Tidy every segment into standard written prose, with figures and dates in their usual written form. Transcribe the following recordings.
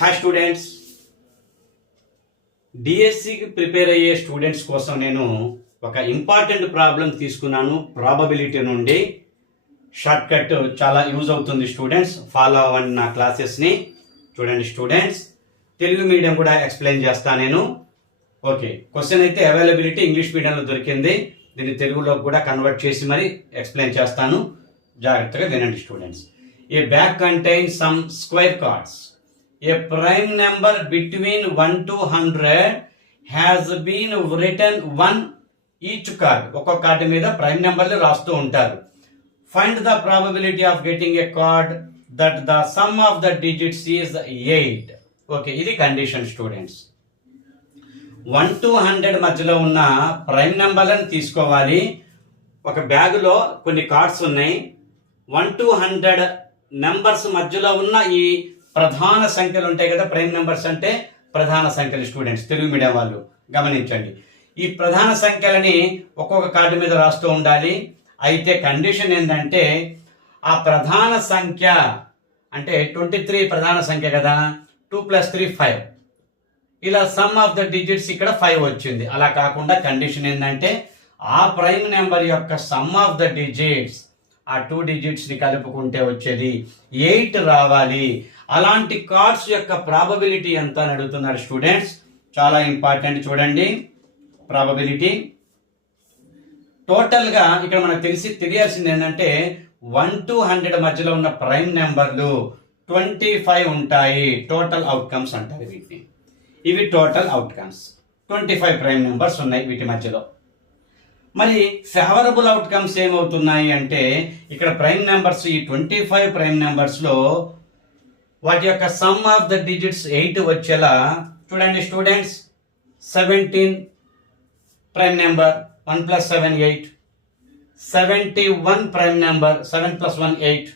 Hi students, డిఎస్సికి prepare అయ్యే students కోసం నేను ఒక ఇంపార్టెంట్ ప్రాబ్లం తీసుకున్నాను. ప్రాబబిలిటీ నుండి షార్ట్ కట్ చాలా యూజ్ అవుతుంది. స్టూడెంట్స్ ఫాలో అవ్వండి నా క్లాసెస్ని. చూడండి స్టూడెంట్స్, తెలుగు మీడియం కూడా ఎక్స్ప్లెయిన్ చేస్తాను నేను. ఓకే, క్వశ్చన్ అయితే అవైలబిలిటీ ఇంగ్లీష్ మీడియంలో దొరికింది. దీన్ని తెలుగులో కూడా కన్వర్ట్ చేసి మరి ఎక్స్ప్లెయిన్ చేస్తాను. జాగ్రత్తగా వినండి students. A bag contains some square cards. A prime number between 1 to 100 has been written 1 each card. ఒక్కో కార్డు మీద ప్రైమ్ నెంబర్లు రాస్తూ ఉంటారు. Find the probability of getting a card that the sum of the digits is 8. Okay, ఇది condition students. 1 to 100 మధ్యలో ఉన్న prime నెంబర్లను తీసుకోవాలి. ఒక బ్యాగులో కొన్ని కార్డ్స్ ఉన్నాయి. 1 to 100 నెంబర్స్ మధ్యలో ఉన్న ఈ ప్రధాన సంఖ్యలు ఉంటాయి కదా, ప్రైమ్ నెంబర్స్ అంటే ప్రధాన సంఖ్యలు. స్టూడెంట్స్, తెలుగు మీడియం వాళ్ళు గమనించండి. ఈ ప్రధాన సంఖ్యలని ఒక్కొక్క కార్డు మీద రాస్తూ ఉండాలి. అయితే కండిషన్ ఏంటంటే ఆ ప్రధాన సంఖ్య అంటే 23 ప్రధాన సంఖ్య కదా, 2 + 3 5. ఇలా సమ్ ఆఫ్ ద డిజిట్స్ ఇక్కడ 5 వచ్చింది. అలా కాకుండా కండిషన్ ఏంటంటే ఆ ప్రైమ్ నెంబర్ యొక్క సమ్ ఆఫ్ ద డిజిట్స్, ఆ 2 డిజిట్స్ ని కలుపుకుంటే వచ్చేది 8 రావాలి. అలాంటి కార్డ్స్ యొక్క ప్రాబబిలిటీ ఎంత అని అడుగుతున్నారు స్టూడెంట్స్. చాలా ఇంపార్టెంట్. చూడండి ప్రాబబిలిటీ. టోటల్ గా ఇక్కడ మనకు తెలియాల్సింది ఏంటంటే 1 to 100 మధ్యలో ఉన్న ప్రైమ్ నెంబర్లు 25 ఉంటాయి. టోటల్ అవుట్కమ్స్ అంటారు వీటిని. ఇవి టోటల్ అవుట్కమ్స్. 25 ప్రైమ్ నెంబర్స్ ఉన్నాయి వీటి మధ్యలో. మరి ఫేవరబుల్ అవుట్కమ్స్ ఏమవుతున్నాయి అంటే ఇక్కడ ప్రైమ్ నెంబర్స్, ఈ 25 ప్రైమ్ నెంబర్స్ లో వాటి యొక్క సమ్ ఆఫ్ ద డిజిట్స్ 8 వచ్చేలా చూడండి students. 17 prime number, 1 + 7 8. 71 prime number, 7 + 1 8.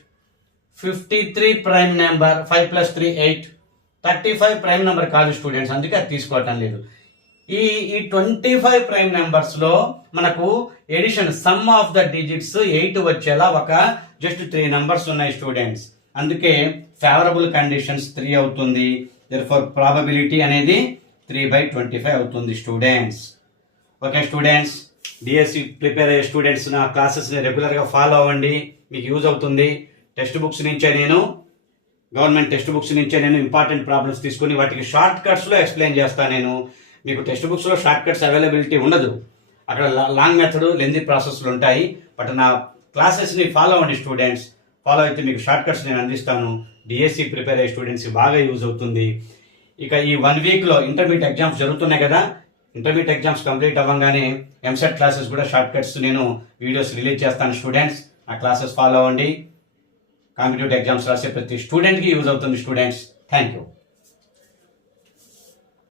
53 prime number, 5 + 3 8. 35 prime number కాదు స్టూడెంట్స్, అందుకే అది తీసుకోవటం లేదు. ఈ 25 ప్రైమ్ నెంబర్స్ లో మనకు addition sum of the digits 8 వచ్చేలా ఒక జస్ట్ 3 నెంబర్స్ ఉన్నాయి స్టూడెంట్స్. అందుకే ఫేవరబుల్ కండిషన్స్ 3 అవుతుంది. దేర్ఫోర్ ప్రాబబిలిటీ అనేది 3/25 అవుతుంది students. Okay students, DSC prepare అయ్యే స్టూడెంట్స్ నా క్లాసెస్ని రెగ్యులర్గా ఫాలో అవ్వండి, మీకు యూజ్ అవుతుంది. టెక్స్ట్ బుక్స్ నుంచే నేను, గవర్నమెంట్ టెక్స్ట్ బుక్స్ నుంచే నేను ఇంపార్టెంట్ ప్రాబ్లమ్స్ తీసుకుని వాటికి షార్ట్ కట్స్లో ఎక్స్ప్లెయిన్ చేస్తాను నేను. మీకు టెక్స్ట్ బుక్స్లో షార్ట్ కట్స్ అవైలబిలిటీ ఉండదు, అక్కడ లాంగ్ మెథడ్ లెంతీ ప్రాసెస్లు ఉంటాయి. బట్ నా క్లాసెస్ని ఫాలో అవ్వండి స్టూడెంట్స్. ఫాలో అయితే మీకు షార్ట్ కట్స్ నేను అందిస్తాను. డిఎస్సి ప్రిపేర్ అయ్యే స్టూడెంట్స్కి బాగా యూజ్ అవుతుంది. ఇక ఈ 1 వీక్లో ఇంటర్మీడియట్ ఎగ్జామ్స్ జరుగుతున్నాయి కదా, ఇంటర్మీడియట్ ఎగ్జామ్స్ కంప్లీట్ అవ్వగానే ఎంసెట్ క్లాసెస్ కూడా షార్ట్ కట్స్ నేను వీడియోస్ రిలీజ్ చేస్తాను స్టూడెంట్స్. నా క్లాసెస్ ఫాలో అవ్వండి. కాంపిటేటివ్ ఎగ్జామ్స్ రాసే ప్రతి స్టూడెంట్కి యూజ్ అవుతుంది స్టూడెంట్స్. Thank you.